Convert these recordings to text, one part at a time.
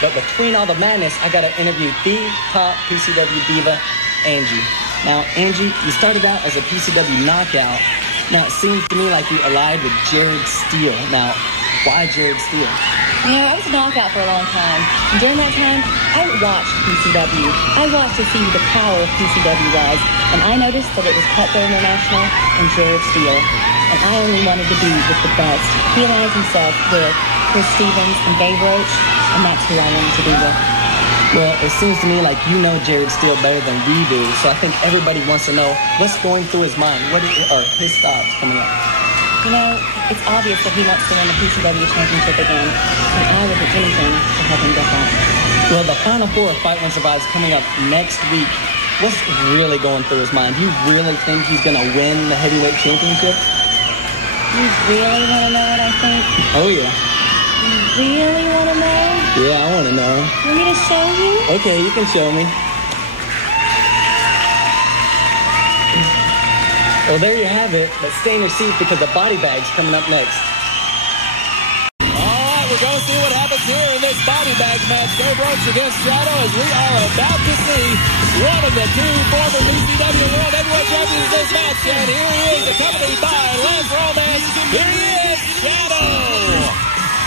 But between all the madness, I got to interview the top PCW diva, Angie. Now, Angie, you started out as a PCW knockout. Now, it seems to me like you allied with Jared Steele. Now, why Jared Steele? You know, I was a knockout for a long time. And during that time, I watched PCW. I watched to see who the power of PCW was. And I noticed that it was Cutthroat International and Jared Steele. And I only wanted to be with the best. He aligns himself with Chris Stevens and Gabe Roach, and that's who I wanted to be with. Well, it seems to me like you know Jared Steele better than we do, so I think everybody wants to know what's going through his mind. What are his thoughts coming up? You know, it's obvious that he wants to win the PCW championship again, and I would do anything to help him get that. Well, the Final Four of Fight Win Survive is coming up next week. What's really going through his mind? Do you really think he's going to win the heavyweight championship? You really want to know what I think? Oh, yeah. You really want to know? Yeah, I want to know. Want me to show you? Okay, you can show me. Well, there you have it. But stay in your seat because the body bag's coming up next. All right, we're going to see what happens here in this body bag match. Gabe Roach against Shadow, as we are about to see one of the two former PCW World Heavyweight Champions in this match. And here he is, accompanied by Lance Romance. Here he is, Shadow.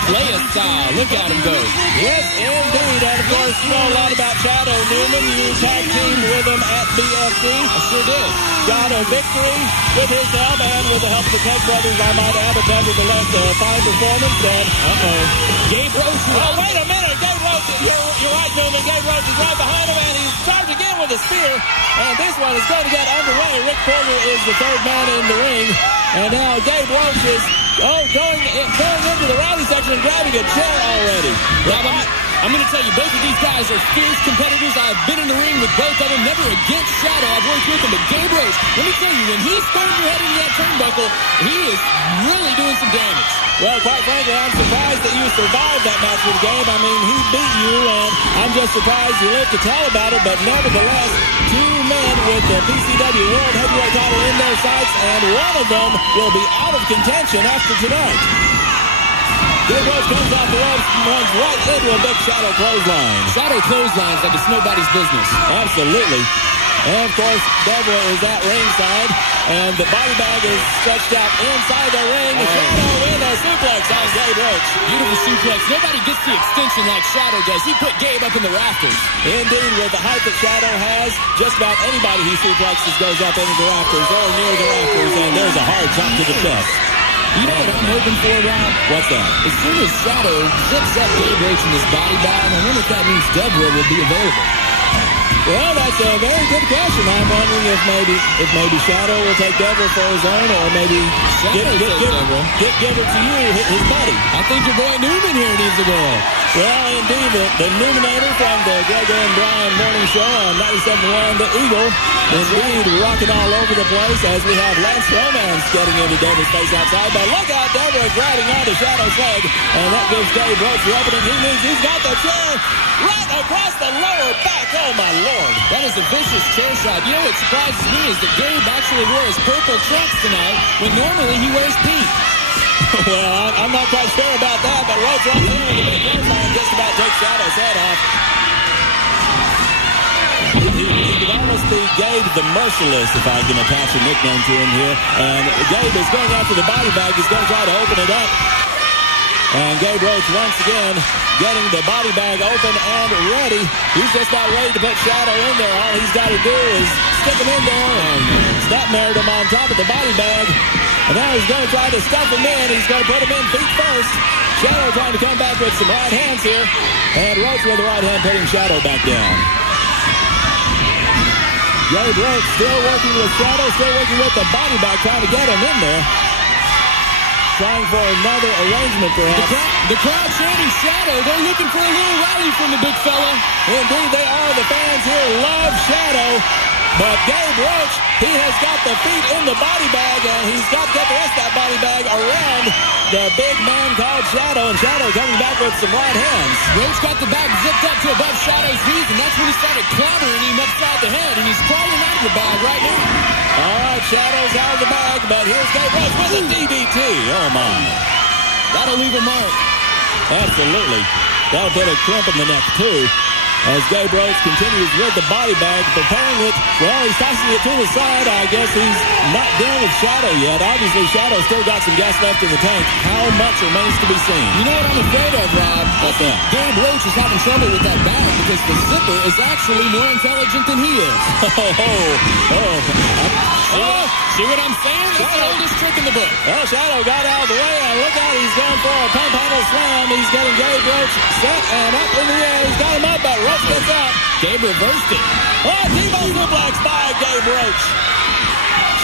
Play style. Look at him go. Yes, indeed. And of course, you know a lot about Shadow Newman. You tag teamed with him at BFD. I sure did. Got a victory with his help and with the help of the Tech Brothers, I might add, but nevertheless, a fine performance. And, Gabe Roach. Oh, wait a minute. Gabe Roach. You're right, Newman. Gabe Roach is right behind him, and he's charging in with a spear. And this one is going to get underway. Rick Porter is the third man in the ring. And now Gabe Roach is going into the rally section and grabbing a chair already. Rob, I'm going to tell you, both of these guys are fierce competitors. I've been in the ring with both of them, never against Shadow. I've worked with him, but Gabe Roach, let me tell you, when he's throwing your head into that turnbuckle, he is really doing some damage. Well, quite frankly, I'm surprised that you survived that match with Gabe. I mean, he beat you, and I'm just surprised you lived to tell about it. But nevertheless, two men with the PCW World Heavyweight title in their sights, and one of them will be out of contention after tonight. Gabe Roach comes off the ropes and runs right into a big Shadow clothesline. Shadow clotheslines like it's nobody's business. Absolutely. And, of course, Deborah is at ringside, and the body bag is stretched out inside the ring. Shadow with a suplex on Gabe Roach. Beautiful suplex. Nobody gets the extension like Shadow does. He put Gabe up in the rafters. Indeed, with the height that Shadow has, just about anybody he suplexes goes up into the rafters or near the rafters, and there's a hard chop to the chest. You know what I'm hoping for, Rob? What's that? As soon as Shadow zips up Gabe Roach in this body bag, I wonder if that means Deborah will be available. Well, that's a very good question. I'm wondering if maybe Shadow will take Deborah for his own, or maybe give it to you, his buddy. I think your boy Newman here needs a girl. Well, indeed, the Newmanator from the Gregor and Brian morning show on 97.1 The Eagle, indeed rocking all over the place as we have Lance Romance getting into Deborah's face outside. But look out, Deborah grabbing onto Shadow's leg, and that gives Gabe Roach the opening he needs. He's got the chair right across the lower back. Oh, my Lord. That is a vicious chair shot. You know what surprises me is that Gabe actually wears purple trunks tonight when normally he wears pink. Well, I'm not quite sure about that, but Roach right there in the big clothesline just about takes Shadow's head off. He could almost be Gabe the Merciless, if I can attach a nickname to him here. And Gabe is going after the body bag. He's going to try to open it up. And Gabe Roach once again getting the body bag open and ready. He's just about ready to put Shadow in there. All he's got to do is stick him in there and snap-married him on top of the body bag. And now he's going to try to stuff him in. He's going to put him in feet first. Shadow trying to come back with some right hands here. And Roach with the right hand putting Shadow back down. Gabe Roach still working with Shadow, still working with the body bag, trying to get him in there. Trying for another arrangement, perhaps. The crowd chanting Shadow. They're looking for a little rally from the big fella. Indeed, they are. The fans here love Shadow. But Gabe Roach, he has got the feet in the body bag, and he's got to get the rest of that body bag around the big man called Shadow, and Shadow coming back with some right hands. Roach got the bag zipped up to above Shadow's knees, and that's when he started clobbering him upside the head, and he's crawling out of the bag right now. All right, Shadow's out of the bag, but here's Gabe Roach with a DDT. Oh, my. That'll leave a mark. Absolutely. That'll put a crimp in the neck, too. As Gabe Roach continues with the body bag, preparing it. Well, he's tossing it to the side. I guess he's not done with Shadow yet. Obviously, Shadow still got some gas left in the tank. How much remains to be seen? You know what I'm afraid of, Rob? What's that? Gabe Roach is having trouble with that bag because the zipper is actually more intelligent than he is. See what I'm saying? It's the oldest trick in the book. Well, Shadow got out of the way, and look out, he's going for a pump handle slam. He's getting Gabe Roach set and up in the air. He's got him up, but Roach gets out. Gabe reversed it. Oh, T-Bone suplex by Gabe Roach.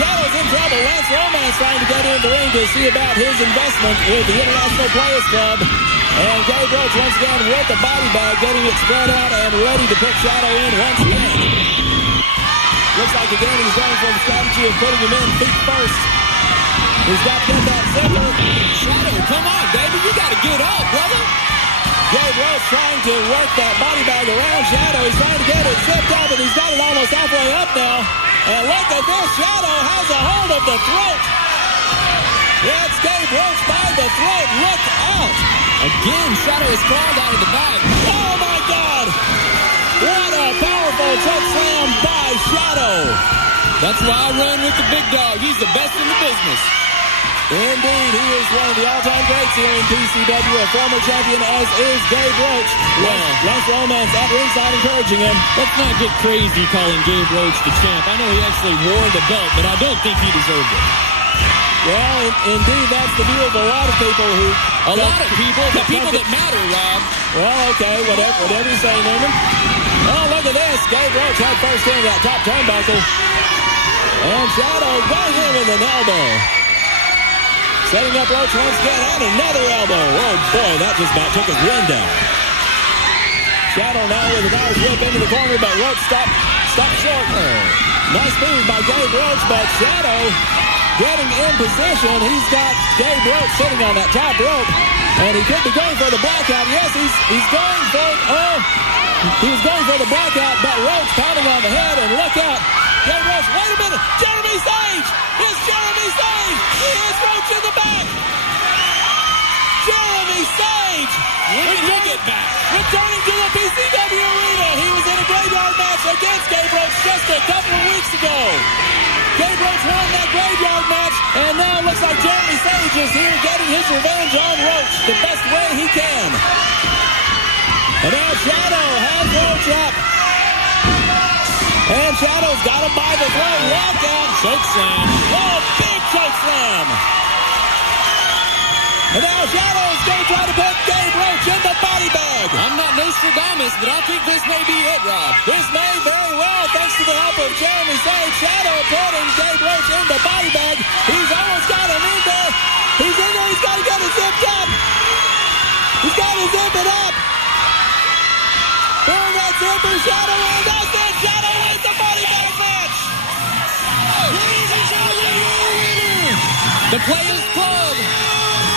Shadow's in trouble. Lance Romance trying to get in the ring to see about his investment with the International Players Club. And Gabe Roach once again with the body bag, getting it spread out and ready to put Shadow in once again. Looks like again he's going for the strategy of putting him in feet first. He's got to get that zipper. Shadow, come on, baby. You got to get up, brother. Gabe Roach trying to work that body bag around Shadow. He's trying to get it zipped up, and he's got it almost halfway up now. And look at this. Shadow has a hold of the throat. Yeah, it's Gabe Roach by the throat. Look out. Again, Shadow is crawled out of the bag. Oh, my God. What a powerful choke slam by Shadow. That's why I run with the big dog. He's the best in the business. Indeed, he is one of the all-time greats here in PCW, a former champion, as is Gabe Roach. Well, Lance Romance at ringside encouraging him. Let's not get crazy calling Gabe Roach the champ. I know he actually wore the belt, but I don't think he deserved it. Well, indeed, that's the view of a lot of people who... A lot of people, the people that matter, Rob. Well, okay, whatever you say, Newman. Oh, look at this. Gabe Roach had first in that top turnbuckle. And Shadow got him with an elbow. Setting up Roach once again, and another elbow. Oh, boy, that just about took his wind out. Shadow now with a nice whip into the corner, but Roach stopped short. Nice move by Gabe Roach, but Shadow getting in position. He's got Gabe Roach sitting on that top rope, and he could be going for the blackout. Yes, he's going for it. Oh, he was going for the blackout, but Roach pounding on the head, and look out. Gabe Roach, wait a minute. Jeremy Sage! It's Jeremy Sage! He has Roach in the back! Jeremy Sage! Returning to the PCW arena. He was in a graveyard match against Gabe Roach just a couple of weeks ago. Gabe Roach won that graveyard match, and now it looks like Jeremy Sage is here getting his revenge on Roach the best way he can. And now Shadow has Roach up. And Shadow's got him by the throat. Lockout. Choke slam. Oh, big choke slam. And now Shadow's going to try to put Gabe Roach in the body bag. I'm not Nostradamus, but I think this may be it, Rob. This may very well, thanks to the help of Jeremy Sage. Shadow putting Gabe Roach in the body bag. He's almost got him in there. He's in there. He's got to get it zipped up. He's got to zip it up. Burn that zipper. Shadow, and that's it. Shadow wins the body bag match. Ladies and gentlemen, your winner, the Players Club,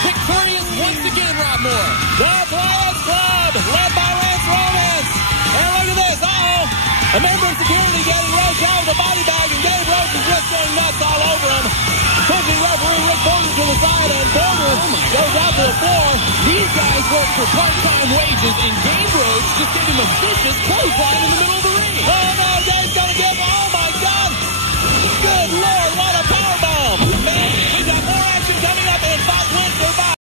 victorious once again, Rob Moore. The Players Club, led by Lance Romance. And look at this. A member of security getting Roach out of the body bag, and Gabe Roach is just going nuts all over him. Pushing referee Rick Border to the side, and Border goes out to the floor. These guys work for part-time wages, and Gabe Roach just gave him a vicious clothesline in the middle of the